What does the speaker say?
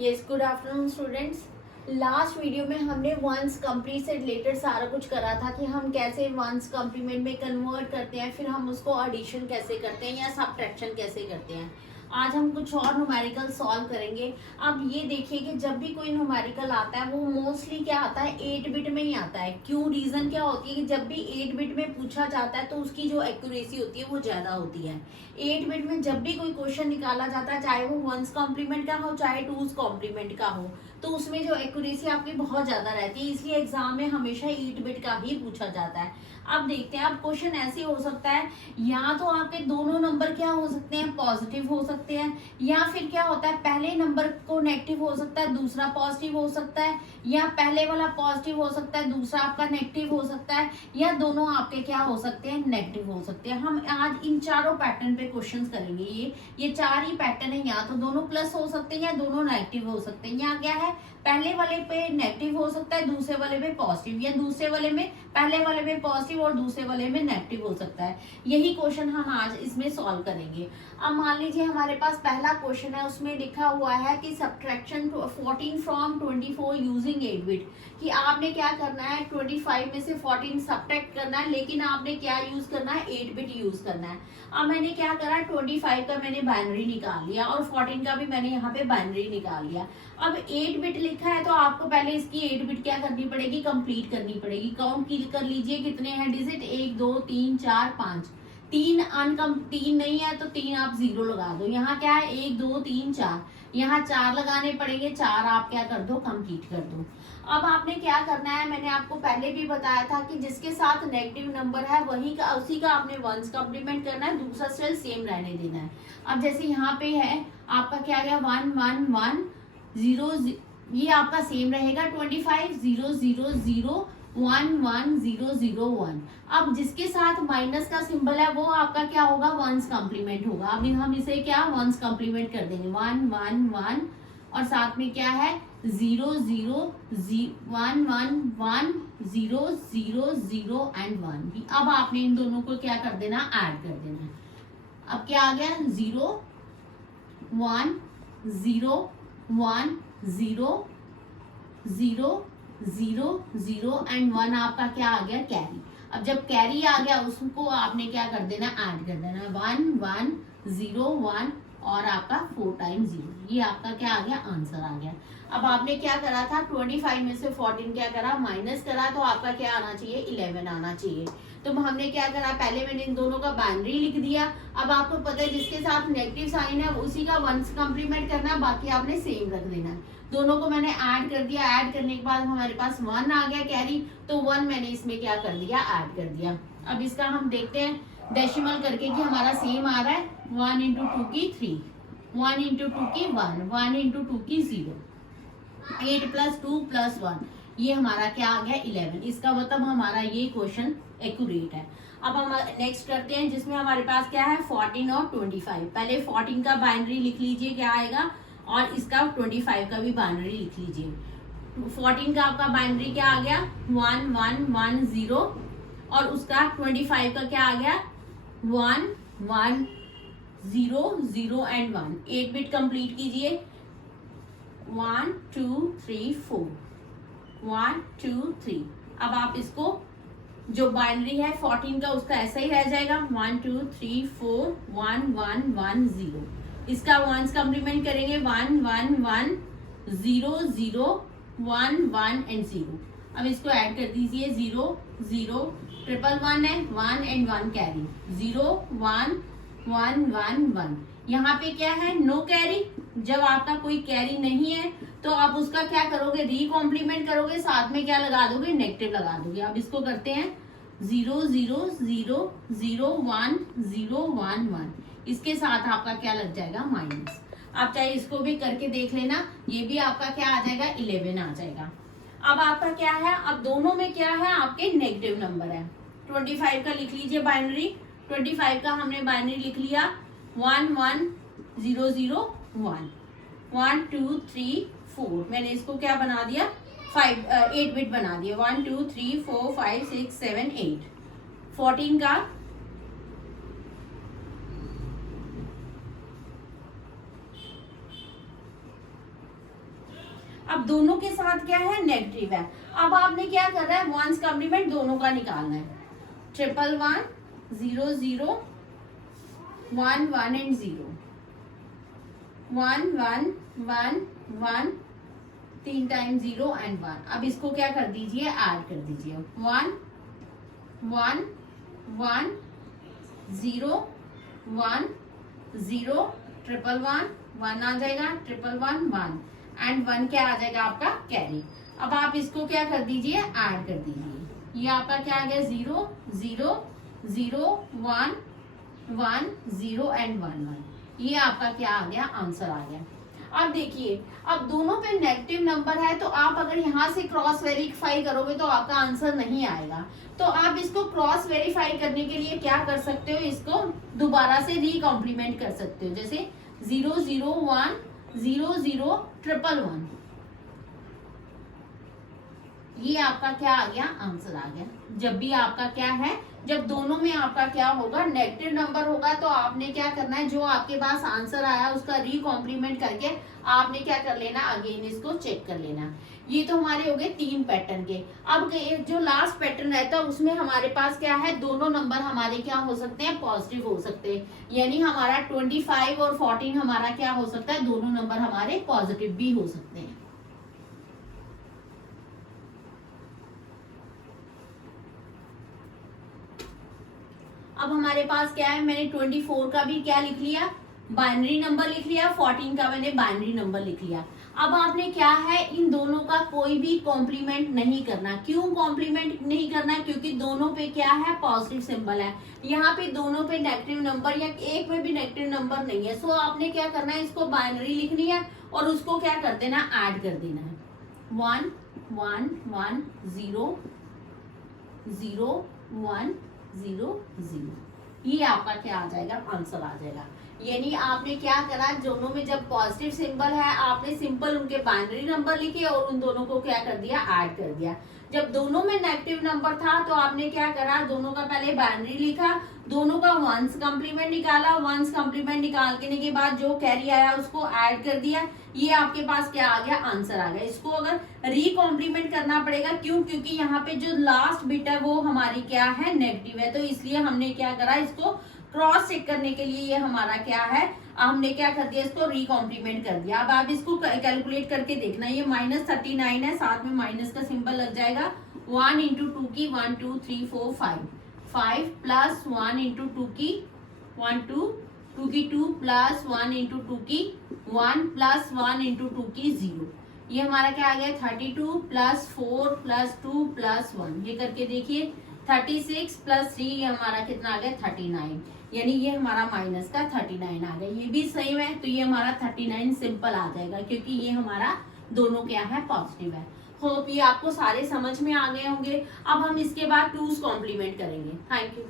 Yes, good afternoon students. Last video में हमने once complete से रिलेटेड सारा कुछ करा था कि हम कैसे वंस कॉम्प्लीमेंट में कन्वर्ट करते हैं, फिर हम उसको एडिशन कैसे करते हैं या सब्ट्रैक्शन कैसे करते हैं। आज हम कुछ और न्यूमेरिकल सॉल्व करेंगे। अब ये देखिए कि जब भी कोई न्यूमेरिकल आता है वो मोस्टली क्या आता है, 8 बिट में ही आता है। क्यों? रीज़न क्या होती है कि जब भी 8 बिट में पूछा जाता है तो उसकी जो एक्यूरेसी होती है वो ज़्यादा होती है। 8 बिट में जब भी कोई क्वेश्चन निकाला जाता है, चाहे वो वंस कॉम्प्लीमेंट का हो चाहे टूज कॉम्प्लीमेंट का हो, तो उसमें जो एक्यूरेसी आपकी बहुत ज़्यादा रहती है, इसलिए एग्जाम में हमेशा 8 बिट का ही पूछा जाता है। अब देखते हैं, अब क्वेश्चन ऐसे हो सकता है, या तो आपके दोनों नंबर क्या हो सकते हैं, पॉजिटिव हो सकते हैं, या फिर क्या होता है पहले नंबर को नेगेटिव हो सकता है दूसरा पॉजिटिव हो सकता है, या पहले वाला पॉजिटिव हो सकता है दूसरा आपका नेगेटिव हो सकता है, या दोनों आपके क्या हो सकते हैं, नेगेटिव हो सकते हैं। हम आज इन चारों पैटर्न पे क्वेश्चंस करेंगे। ये चार ही पैटर्न है, या तो दोनों प्लस हो सकते हैं या दोनों नेगेटिव हो सकते हैं। यहाँ क्या है, पहले वाले पे नेगेटिव हो सकता है दूसरे वाले पे पॉजिटिव, या दूसरे वाले में पहले वाले में पॉजिटिव और दूसरे वाले में नेगेटिव हो सकता है। यही क्वेश्चन हम आज इसमें सॉल्व करेंगे। अब मान लीजिए हमारे पास पहला क्वेश्चन है, उसमें लिखा हुआ है कि सब्ट्रैक्शन 14 फ्रॉम 24 यूजिंग 8 बिट, कि आपने क्या करना है 25 में से 14 सब्ट्रैक्ट करना है, लेकिन आपने क्या यूज करना है, 8 बिट यूज करना है। अब मैंने क्या करा, 25 का मैंने बाइनरी निकाल लिया और 14 का भी मैंने यहाँ पे बाइनरी निकाल लिया। अब 8 बिट लिखा है तो आपको पहले इसकी 8 बिट क्या करनी पड़ेगी, कंप्लीट करनी पड़ेगी। काउंट कर लीजिए कितने हैं डिजिट, 1 2 3 4 5। तीन नहीं है तो 3 आप जीरो लगा दो। यहाँ क्या है, 1 2 3 4, यहाँ 4 लगाने पड़ेंगे, 4 आप क्या कर दो, कंप्लीट कर दो। अब आपने क्या करना है, मैंने आपको पहले भी बताया था कि जिसके साथ नेगेटिव नंबर है वही का उसी का आपने वंस कॉम्प्लीमेंट करना है, दूसरा सेल सेम रहने देना है। अब जैसे यहाँ पे है आपका क्या गया, 1 1 1 0, ये आपका सेम रहेगा। 25 0 0 0 1 1 0 0 1। अब जिसके साथ माइनस का सिंबल है वो आपका क्या होगा, वंस कॉम्प्लीमेंट होगा। अब हम इसे क्या वंस कॉम्प्लीमेंट कर देंगे, 1 1 1 और साथ में क्या है 0 0 1 1 1 0 0 0 एंड 1। अब आपने इन दोनों को क्या कर देना, ऐड कर देना। अब क्या आ गया, 0 1 0 1 0 0 0 0 एंड 1 आपका क्या आ गया, कैरी। अब जब कैरी आ गया उसको आपने क्या कर देना, ऐड कर देना, 1 1 0 1 और आपका 4 टाइम 0। ये आपका क्या आ गया, आंसर आ गया। अब आपने क्या करा था, 25 में से 14 क्या करा, माइनस करा, तो आपका क्या आना चाहिए, 11 आना चाहिए। तो हमने क्या करा, पहले मैंने इन दोनों का बाइनरी लिख दिया। अब आपको पता है जिसके साथ नेगेटिव साइन है उसी का वंस कॉम्प्लीमेंट करना है, बाकी आपने सेम रख देना है। दोनों को मैंने ऐड कर दिया, ऐड करने के बाद हमारे पास 1 आ गया कैरी, तो 1 मैंने इसमें क्या कर दिया, ऐड कर दिया। अब इसका हम देखते हैं डेसिमल करके कि हमारा सेम आ रहा है। 1 इंटू 2 की 3, 1 इंटू 2 की 1, 1 इंटू 2 की 0, 8 प्लस 2 प्लस 1, ये हमारा क्या आ गया, 11। इसका मतलब हमारा ये क्वेश्चन एक्यूरेट है। अब हम नेक्स्ट करते हैं जिसमें हमारे पास क्या है, 14 और 25। पहले 14 का बाइनरी लिख लीजिए क्या आएगा, और इसका 25 का भी बाइनरी लिख लीजिए। 14 का आपका बाइनरी क्या आ गया, 1 1 1 0 और उसका 25 का क्या आ गया, 1 1 0 0 एंड 1। 8 बिट कंप्लीट कीजिए, 1 2 3 4, 1 2 3। अब आप इसको जो बाइनरी है 14 का उसका ऐसा ही रह जाएगा, 1 2 3 4 1 1 1 0। इसका वंस कॉम्प्लीमेंट करेंगे, 1 1 1 0 0 1 1 एंड 0। अब इसको ऐड कर दीजिए, 0 0 ट्रिपल 1 है, 1 एंड 1 कैरी, 0 1 1 1 1। यहाँ पे क्या है, नो कैरी। जब आपका कोई कैरी नहीं है तो आप उसका क्या करोगे, रीकॉम्प्लीमेंट करोगे, साथ में क्या लगा दोगे, नेगेटिव लगा दोगे। अब इसको करते हैं, 0 0 0 0 1 0 1 1। इसके साथ आपका क्या लग जाएगा, माइनस। आप चाहे इसको भी करके देख लेना, ये भी आपका क्या आ जाएगा, 11 आ जाएगा। अब आपका क्या है, अब दोनों में क्या है, आपके नेगेटिव नंबर है। 25 का लिख लीजिए बाइनरी, 25 का हमने बाइनरी लिख लिया, 1 1 0 0 1, 1 2 3 4। मैंने इसको क्या बना दिया, 8 बिट बना दिया, 1 2 3 4 5 6 7 8। 14 का अब दोनों के साथ क्या है, नेगेटिव है। अब आपने क्या करना है, वंस कॉम्प्लीमेंट दोनों का निकालना है। 111 0 0 1 1 एंड 0 1 1 1 1 3 टाइम 0 एंड 1। अब इसको क्या कर दीजिए, ऐड कर दीजिए। 1 1 1 0 1 0 111 1 आ जाएगा, 111 1 एंड 1 क्या आ जाएगा आपका, कैरी। अब आप इसको क्या कर दीजिए, ऐड कर दीजिए। ये आपका क्या आ गया, 0 0 0 1 1 0 एंड 1 1। ये आपका क्या आ गया, आंसर आ गया। अब देखिए, अब दोनों पे नेगेटिव नंबर है, तो आप अगर यहाँ से क्रॉस वेरीफाई करोगे तो आपका आंसर नहीं आएगा। तो आप इसको क्रॉस वेरीफाई करने के लिए क्या कर सकते हो, इसको दोबारा से रीकॉम्प्लीमेंट कर सकते हो। जैसे 0 0 1 0 0 1 1 ये आपका क्या आ गया, आंसर आ गया। जब भी आपका क्या है, जब दोनों में आपका क्या होगा, नेगेटिव नंबर होगा, तो आपने क्या करना है, जो आपके पास आंसर आया उसका रीकॉम्प्लीमेंट करके आपने क्या कर लेना, अगेन इसको चेक कर लेना। ये तो हमारे हो गए 3 पैटर्न के। अब जो लास्ट पैटर्न रहता है उसमें हमारे पास क्या है, दोनों नंबर हमारे क्या हो सकते हैं, पॉजिटिव हो सकते हैं। यानी हमारा 25 और 14 हमारा क्या हो सकता है, दोनों नंबर हमारे पॉजिटिव भी हो सकते हैं। अब हमारे पास क्या है, मैंने 24 का भी क्या लिख लिया, बाइनरी नंबर लिख लिया, 14 का मैंने बाइनरी नंबर लिख लिया। अब आपने क्या है, इन दोनों का कोई भी कॉम्प्लीमेंट नहीं करना। क्यों कॉम्प्लीमेंट नहीं करना, क्योंकि दोनों पे क्या है, पॉजिटिव सिंबल है। यहाँ पे दोनों पे नेगेटिव नंबर या एक में भी नेगेटिव नंबर नहीं है। सो आपने क्या करना है, इसको बाइनरी लिखनी है और उसको क्या कर देना, ऐड कर देना है। 1 1 1 0 0 1 0 0 ये आपका क्या आ जाएगा, आंसर आ जाएगा। यानी आपने क्या करा, दोनों में जब पॉजिटिव सिंबल है आपने सिंपल उनके बाइनरी नंबर लिखे और उन दोनों को क्या कर दिया, ऐड कर दिया। जब दोनों में नेगेटिव नंबर था तो आपने क्या करा, दोनों का पहले बाइनरी लिखा, दोनों का वंस कॉम्प्लीमेंट निकाला, वंस कॉम्प्लीमेंट निकालने के बाद जो कैरी आया उसको ऐड कर दिया। ये आपके पास क्या आ गया, आंसर आ गया। इसको अगर रीकॉम्प्लीमेंट करना पड़ेगा, क्यों, क्योंकि यहाँ पे जो लास्ट बिट है वो हमारी क्या है, नेगेटिव है। तो इसलिए हमने क्या करा, इसको क्रॉस चेक करने के लिए ये हमारा क्या है, हमने क्या कर दिया, इसको रीकॉम्प्लीमेंट कर दिया। अब आप इसको कैलकुलेट करके देखना, ये -39 है, साथ में माइनस का सिंबल लग जाएगा। 1 इंटू 2 की 1 2 3 4 5 5 प्लस 1 इंटू 2 की 1 2 2 की 2 प्लस 1 इंटू 2 की 1 प्लस 1 इंटू 2 की 0। ये हमारा क्या आ गया, 32 प्लस 4 प्लस 2 प्लस 1। ये करके देखिए, 36 प्लस 3 ये हमारा कितना आ गया, 39। यानी ये हमारा माइनस का 39 आ गया। ये भी सेम है, तो ये हमारा 39 सिंपल आ जाएगा, क्योंकि ये हमारा दोनों क्या है, पॉजिटिव है। होप ये आपको सारे समझ में आ गए होंगे। अब हम इसके बाद टूज कॉम्प्लीमेंट करेंगे। Thank you.